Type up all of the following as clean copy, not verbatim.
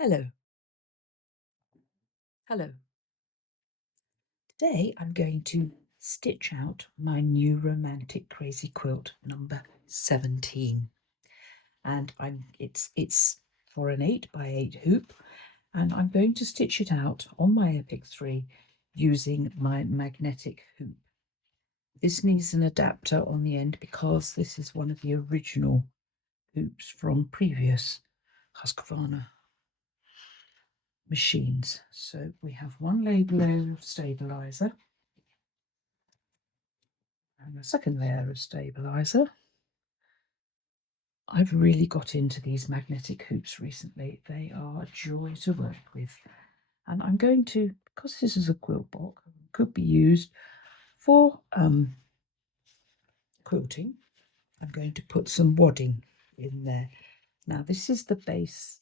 Hello. Hello. Today I'm going to stitch out my new romantic crazy quilt number 17. And it's for an 8x8 hoop, and I'm going to stitch it out on my Epic 3 using my magnetic hoop. This needs an adapter on the end because this is one of the original hoops from previous Husqvarna machines. So we have one layer of stabilizer and a second layer of stabilizer. I've really got into these magnetic hoops recently. They are a joy to work with. And I'm going to, because this is a quilt block, could be used for quilting, I'm going to put some wadding in there. Now this is the base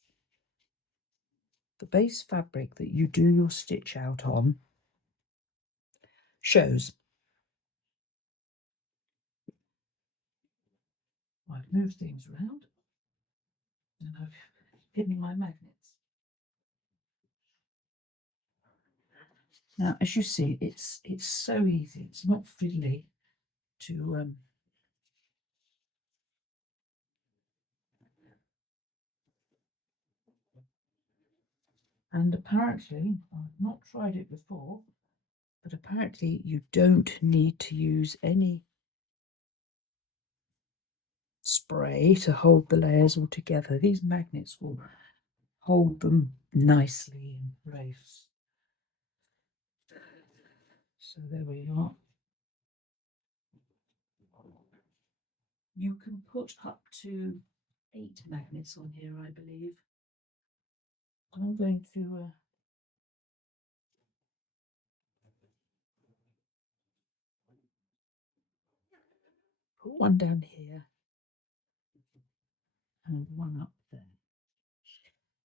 fabric that you do your stitch out on. Shows. I've moved things around and I've hidden my magnets. Now, as you see, it's so easy. It's not fiddly to and apparently, I've not tried it before, but apparently you don't need to use any spray to hold the layers all together. These magnets will hold them nicely in place. So there we are. You can put up to 8 magnets on here, I believe. I'm going to put one down here and one up there.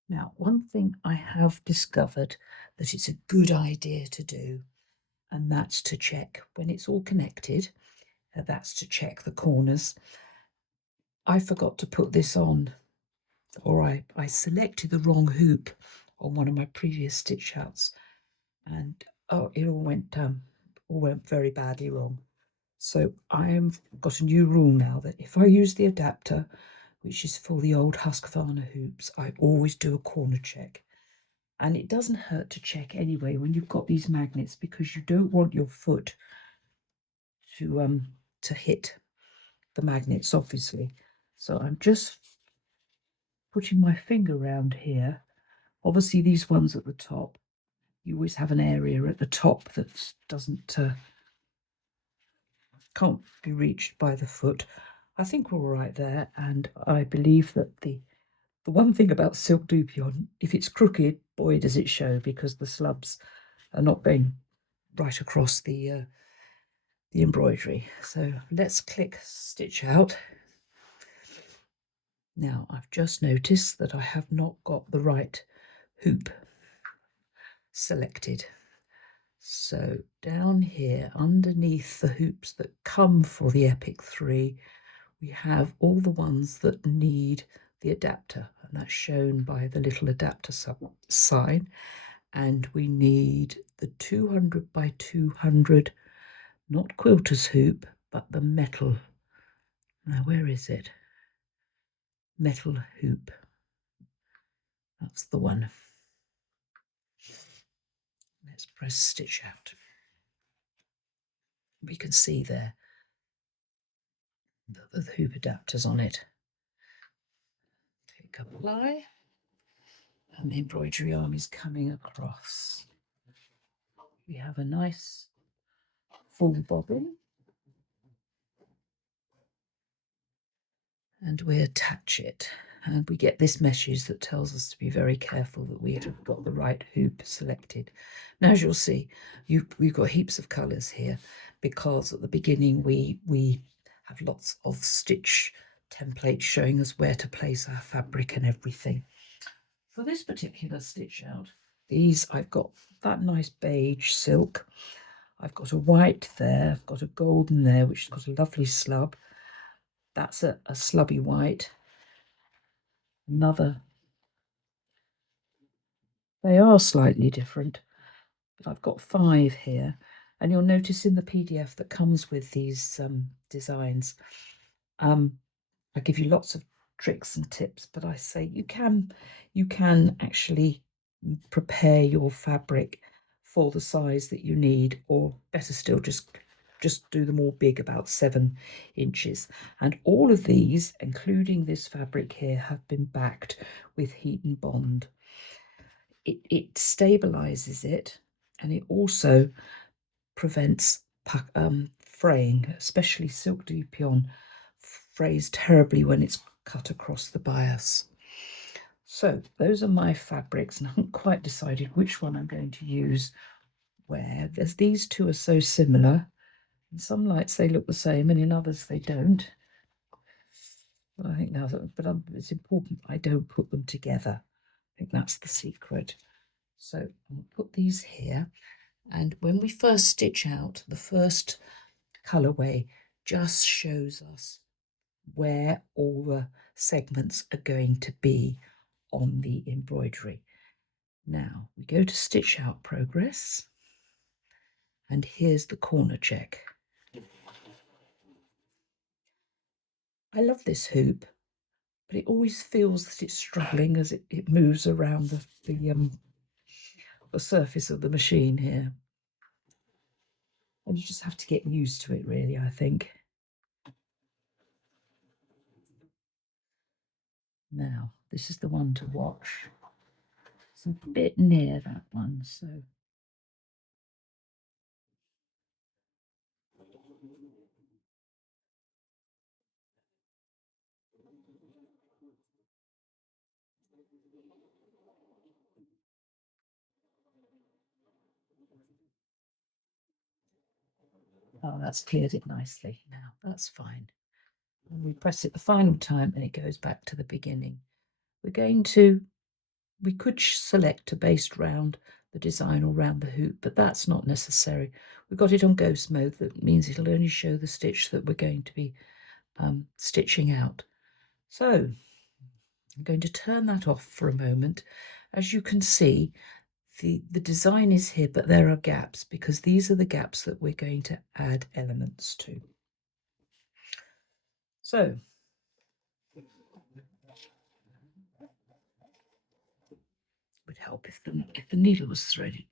Now, one thing I have discovered that it's a good idea to do, and that's to check when it's all connected. That's to check the corners. I forgot to put this on, or I selected the wrong hoop on one of my previous stitch outs, and it all went very badly wrong. So I've got a new rule now that if I use the adapter, which is for the old Husqvarna hoops, I always do a corner check. And it doesn't hurt to check anyway when you've got these magnets, because you don't want your foot to hit the magnets, obviously. So I'm just putting my finger around here. Obviously, these ones at the top, you always have an area at the top that can't be reached by the foot. I think we're all right there, and I believe that the one thing about silk dupion, if it's crooked, boy does it show, because the slubs are not going right across the embroidery. So let's click stitch out. Now I've just noticed that I have not got the right hoop selected. So down here underneath the hoops that come for the Epic 3, we have all the ones that need the adapter, and that's shown by the little adapter sign. And we need the 200 by 200, not quilter's hoop, but the metal. Now, where is it? Metal hoop. That's the one. Let's press stitch out. We can see there the hoop adapters on it. Click apply, and the embroidery arm is coming across. We have a nice full bobbin, and we attach it, and we get this message that tells us to be very careful that we have got the right hoop selected. Now, as you'll see, we've got heaps of colours here, because at the beginning we have lots of stitch templates showing us where to place our fabric and everything. For this particular stitch out, I've got that nice beige silk, I've got a white there, I've got a golden there, which has got a lovely slub. That's a slubby white. Another They are slightly different, but I've got 5 here, and you'll notice in the PDF that comes with these designs, I give you lots of tricks and tips, but I say you can actually prepare your fabric for the size that you need, or better still, just do them all big, about 7 inches. And all of these, including this fabric here, have been backed with heat and bond. It stabilizes it, and it also prevents fraying, especially silk dupion frays terribly when it's cut across the bias. So those are my fabrics, and I haven't quite decided which one I'm going to use where. There's these two are so similar. In some lights they look the same, and in others they don't. But I think now, it's important I don't put them together. I think that's the secret. So I'll put these here, and when we first stitch out, the first colourway just shows us where all the segments are going to be on the embroidery. Now we go to stitch out progress, and here's the corner check. I love this hoop, but it always feels that it's struggling as it moves around the surface of the machine here. And you just have to get used to it, really, I think. Now, this is the one to watch. It's a bit near that one, so. Oh, that's cleared it nicely now. That's fine. And we press it the final time and it goes back to the beginning. We could select a based round the design or round the hoop, but that's not necessary. We've got it on ghost mode. That means it'll only show the stitch that we're going to be stitching out. So I'm going to turn that off for a moment. As you can see, the design is here, but there are gaps because these are the gaps that we're going to add elements to. So it would help if the needle was threaded.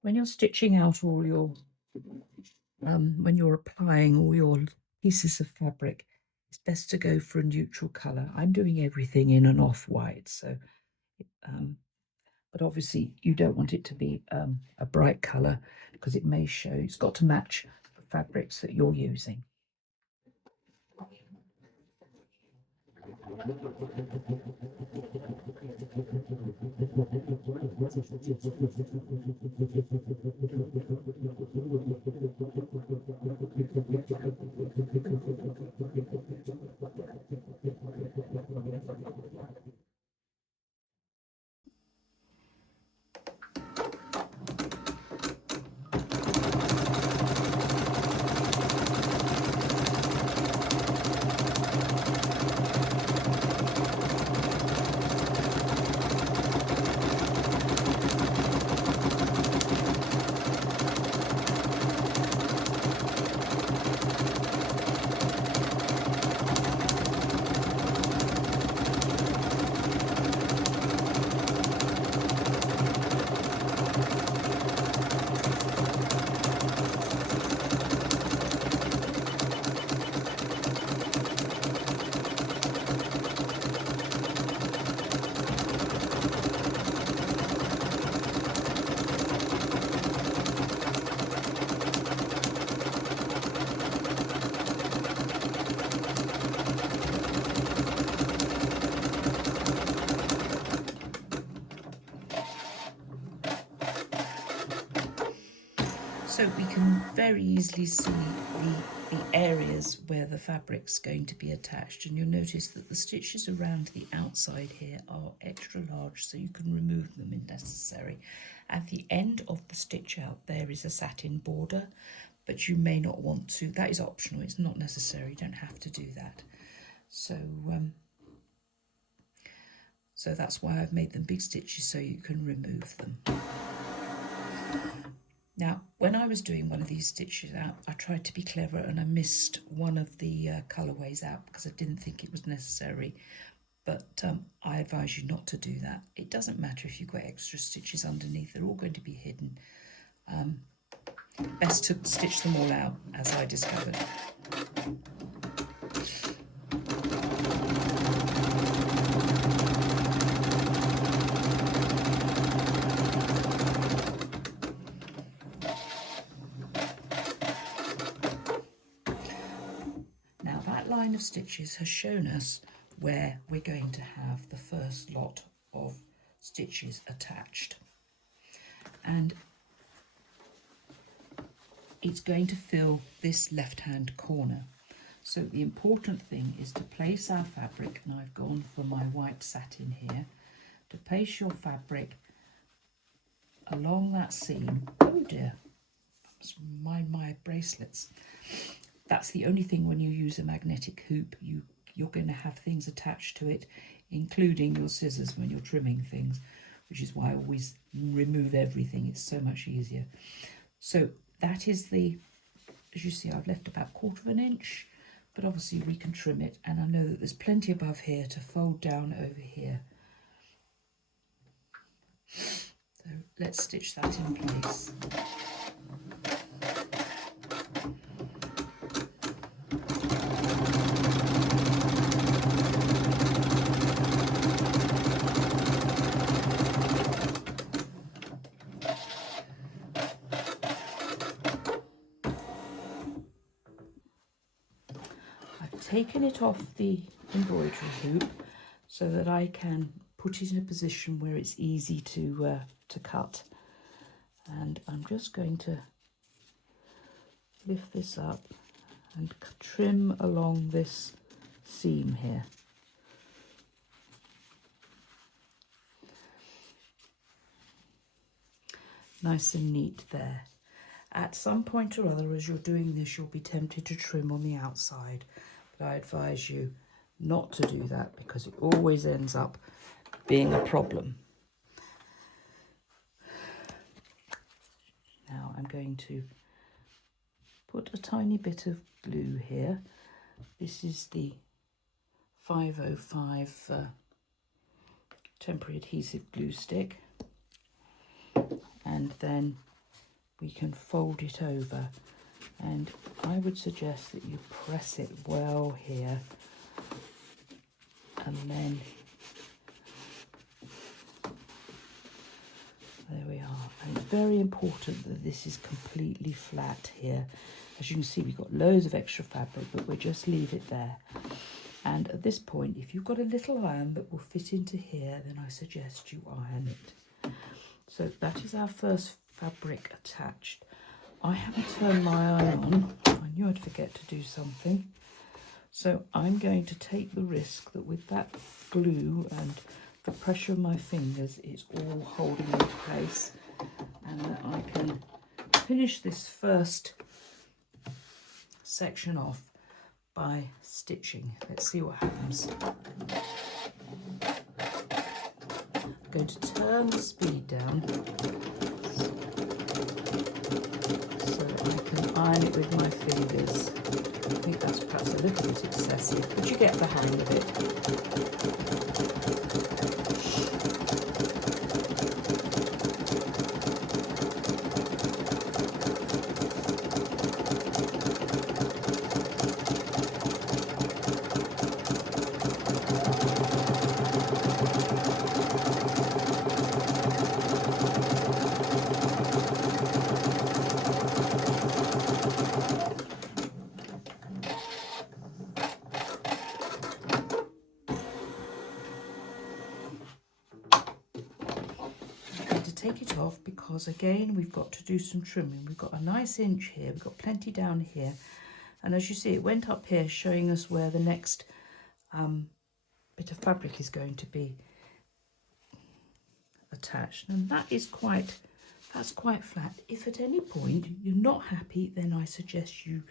When you're stitching out all your, when you're applying all your pieces of fabric, it's best to go for a neutral colour. I'm doing everything in an off-white, so, but obviously you don't want it to be a bright colour because it may show. It's got to match the fabrics that you're using. So we can very easily see the areas where the fabric's going to be attached, and you'll notice that the stitches around the outside here are extra large, so you can remove them if necessary. At the end of the stitch out there is a satin border, but you may not want to. That is optional, it's not necessary, you don't have to do that. So so that's why I've made them big stitches, so you can remove them. Now, when I was doing one of these stitches out, I tried to be clever and I missed one of the colourways out because I didn't think it was necessary. But I advise you not to do that. It doesn't matter if you've got extra stitches underneath, they're all going to be hidden. Best to stitch them all out, as I discovered. Now that line of stitches has shown us where we're going to have the first lot of stitches attached, and it's going to fill this left hand corner. So the important thing is to place our fabric, and I've gone for my white satin here, to place your fabric along that seam. Oh dear, mind my bracelets. That's the only thing when you use a magnetic hoop, you're going to have things attached to it, including your scissors when you're trimming things, which is why I always remove everything. It's so much easier. So that is the, as you see, I've left about 1/4 inch, but obviously we can trim it, and I know that there's plenty above here to fold down over here. So let's stitch that in place. Taken it off the embroidery hoop so that I can put it in a position where it's easy to cut, and I'm just going to lift this up and trim along this seam here. Nice and neat there. At some point or other as you're doing this, you'll be tempted to trim on the outside. I advise you not to do that because it always ends up being a problem. Now I'm going to put a tiny bit of glue here. This is the 505 temporary adhesive glue stick, and then we can fold it over, and I would suggest that you press it well here, and then there we are. And it's very important that this is completely flat here. As you can see, we've got loads of extra fabric, but we'll just leave it there. And at this point, if you've got a little iron that will fit into here, then I suggest you iron it. So that is our first fabric attached. I haven't turned my iron on. I knew I'd forget to do something. So I'm going to take the risk that with that glue and the pressure of my fingers, it's all holding in place, and that I can finish this first section off by stitching. Let's see what happens. I'm going to turn the speed down so I can iron it with my fingers. I think that's perhaps a little bit excessive, but you get the hang of it. Take it off because again we've got to do some trimming. We've got a nice inch here, we've got plenty down here, and as you see it went up here showing us where the next bit of fabric is going to be attached, and that is quite That's quite flat. If at any point you're not happy, then I suggest you,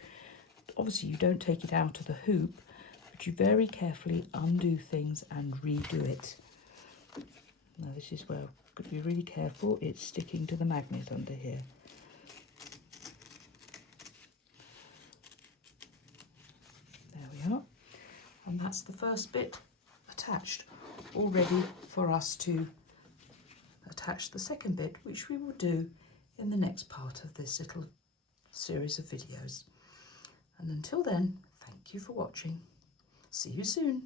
obviously you don't take it out of the hoop, but you very carefully undo things and redo it. Now this is where I've got to be really careful. It's sticking to the magnet under here. There we are. And that's the first bit attached, all ready for us to attach the second bit, which we will do in the next part of this little series of videos. And until then, thank you for watching. See you soon.